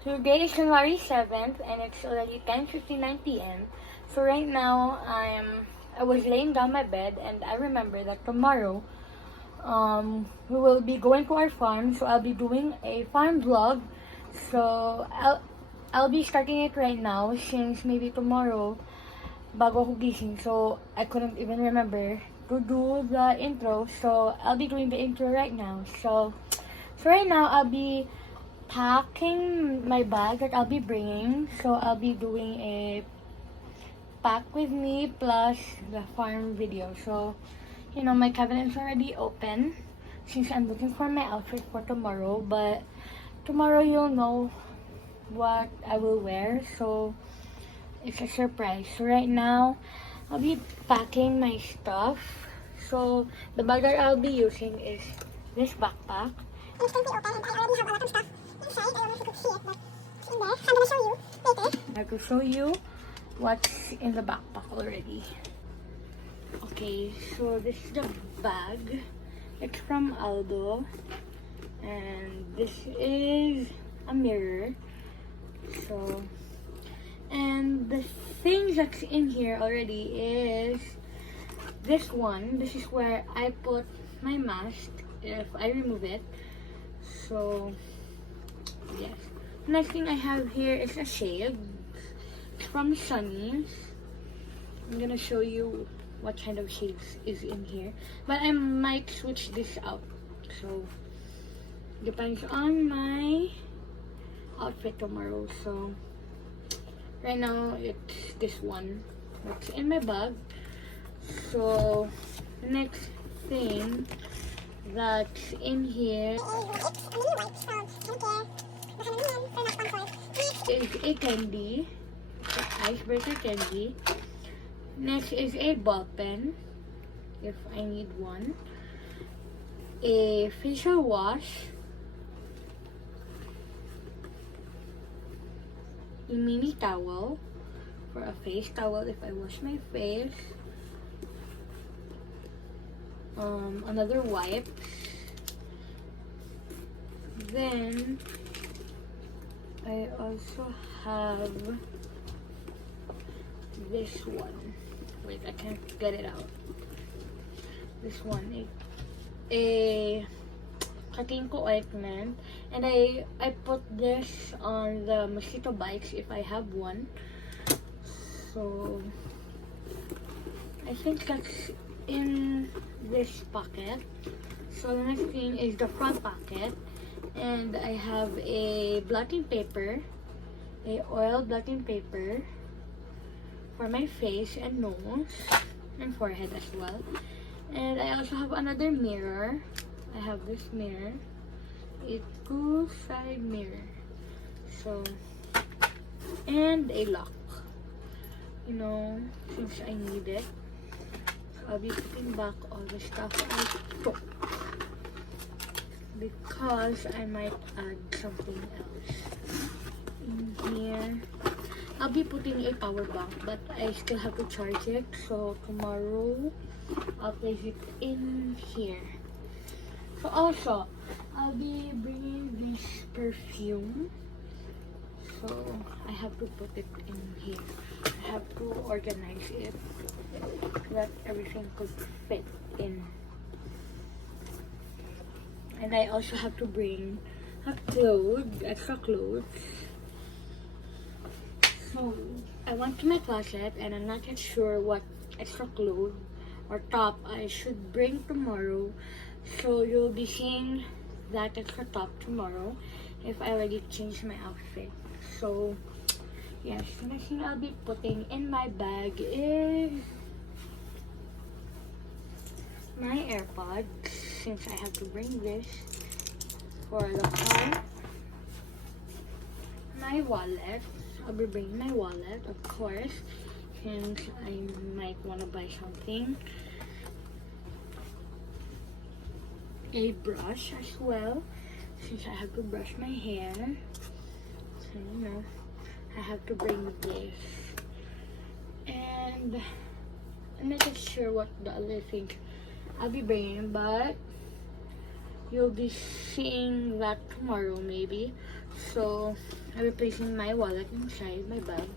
Today is January 7th and it's already 10:59 p.m. So right now I was laying down my bed and I remember that tomorrow we will be going to our farm, so I'll be doing a farm vlog. So I'll be starting it right now since maybe tomorrow bago ako gising, so I couldn't even remember to do the intro. So I'll be doing the intro right now. So right now I'll be packing my bag that I'll be bringing. So I'll be doing a pack with me plus the farm video. So, my cabinet's already open since I'm looking for my outfit for tomorrow. But tomorrow you'll know what I will wear. So it's a surprise. So right now I'll be packing my stuff. So the bag that I'll be using is this backpack. It's going to be open and I already have a lot of stuff inside. I don't know if you could see it, but it's in there. So I'm going to show you later. I have to show you what's in the backpack already. Okay, so this is the bag. It's from Aldo. And this is a mirror. So, and the things that's in here already is this one. This is where I put my mask if I remove it. So, yes. The next thing I have here is a shade. It's from Sunny's. I'm gonna show you what kind of shades is in here. But I might switch this out. So, depends on my outfit tomorrow. So, right now it's this one that's in my bag. So, the next thing that's in here is a candy, icebreaker candy. Next is a ball pen, if I need one. A facial wash. A mini towel for a face towel if I wash my face. Another wipe. Then I also have this one. Wait, I can't get it out. This one, a Katinko ointment, and I put this on the mosquito bites if I have one. So I think that's in this pocket. So the next thing is the front pocket, and I have a blotting paper, a oil blotting paper for my face and nose and forehead as well. And I also have another mirror. I have this mirror, a two-side mirror. So, and a lock, since I need it. So I'll be putting back all the stuff I took because I might add something else in here. I'll be putting a power bank, but I still have to charge it. So tomorrow I'll place it in here. So also, I'll be bringing this perfume. So I have to put it in here. I have to organize it so that everything could fit in. And I also have to bring extra clothes. So I went to my closet and I'm not yet sure what extra clothes or top I should bring tomorrow. So you'll be seeing that extra top tomorrow if I already changed my outfit. So yes, the next thing I'll be putting in my bag is my AirPods, since I have to bring this for the car. My wallet. I'll be bringing my wallet, of course, since I might want to buy something. A brush as well, since I have to brush my hair. So, I have to bring this. And I'm not sure what the other things I'll be bringing, but you'll be seeing that tomorrow maybe. So I'll be placing my wallet inside my bag.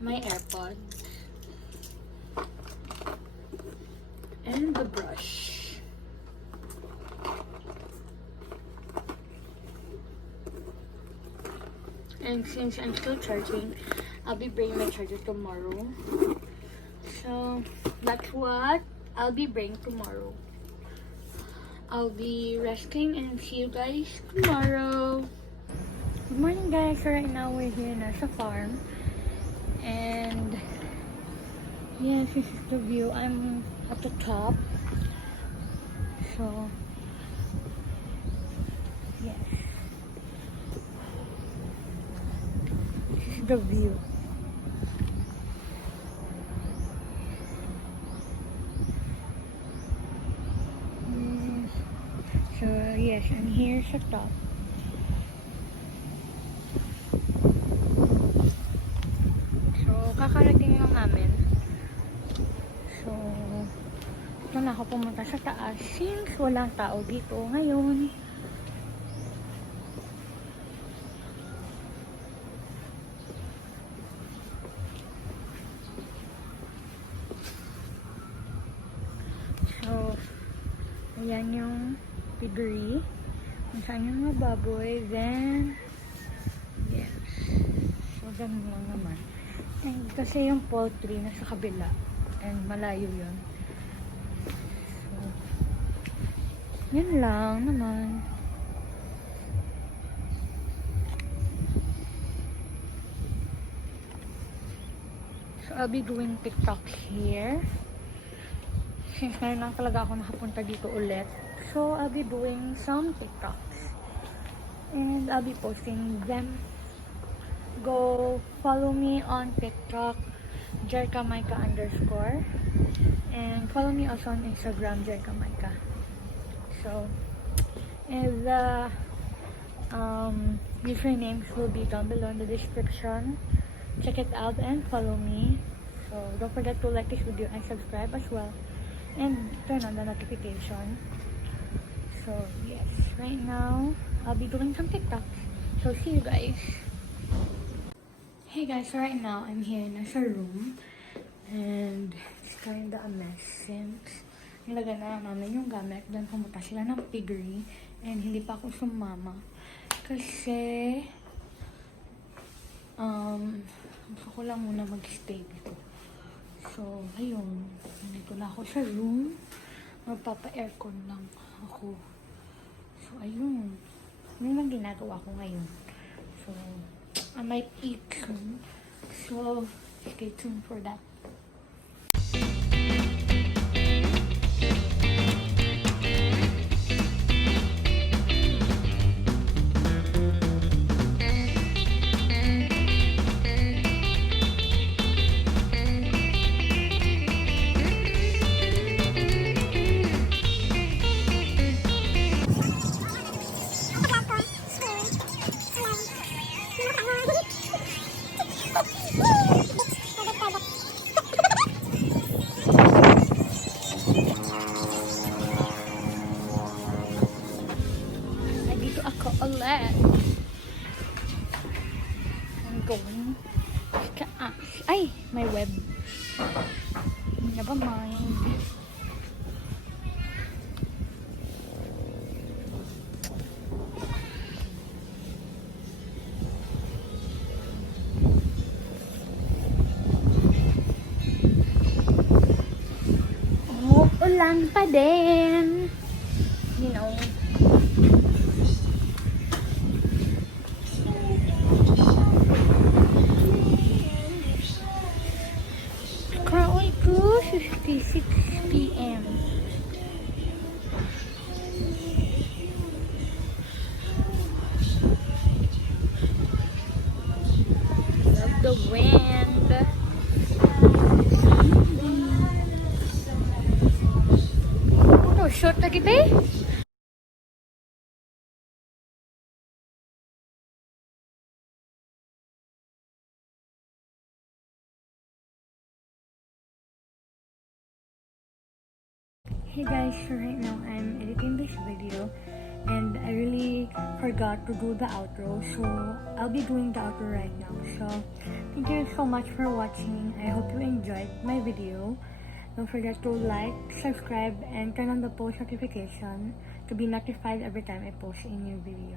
My AirPods. And the brush. And since I'm still charging, I'll be bringing my charger tomorrow. So that's what I'll be bringing tomorrow. I'll be resting and see you guys tomorrow. Good morning guys. So right now we're here in a farm. And yes, this is the view. I'm at the top. So yes. This is the view. So yes, I'm here sa top. So kakarating lang namin. So ito na ako pumunta sa taas since walang tao dito ngayon. So ayan yung piggery. Kung saan yung mga baboy. Then yes. So ganun lang naman. And kasi yung poultry nasa kabila. And malayo yun. So yun lang naman. So I'll be doing TikToks here. Since ngayon lang talaga ako nakapunta dito ulit. So I'll be doing some TikToks. And I'll be posting them. Go follow me on TikTok, jerkamaika_. And follow me also on Instagram, jerkamaika. So, and the usernames will be down below in the description. Check it out and follow me. So don't forget to like this video and subscribe as well. And turn on the notification. So yes, right now I'll be doing some TikToks. So see you guys. Hey guys, so right now I'm here in a room. And it's kinda a mess since nilagay na namin yung gamit. Then pumunta sila ng piggery. And hindi pa ako sumama. Kasi gusto ko lang muna mag-stay dito. So, ayun. Nandito na ako sa room. Magpapa-aircon lang ako. So, ayun. Yun lang ginagawa ko ngayon. So, I might eat soon. So, stay tuned for that. Ulit. I'm going to ay, my web. Never mind. Oh, ulan pa din. You know. Currently 2:56 p.m. Love the wind. Oh, short lagi ba? Hey guys, so right now I'm editing this video and I really forgot to do the outro, so I'll be doing the outro right now. So thank you so much for watching. I hope you enjoyed my video. Don't forget to like, subscribe, and turn on the post notification to be notified every time I post a new video.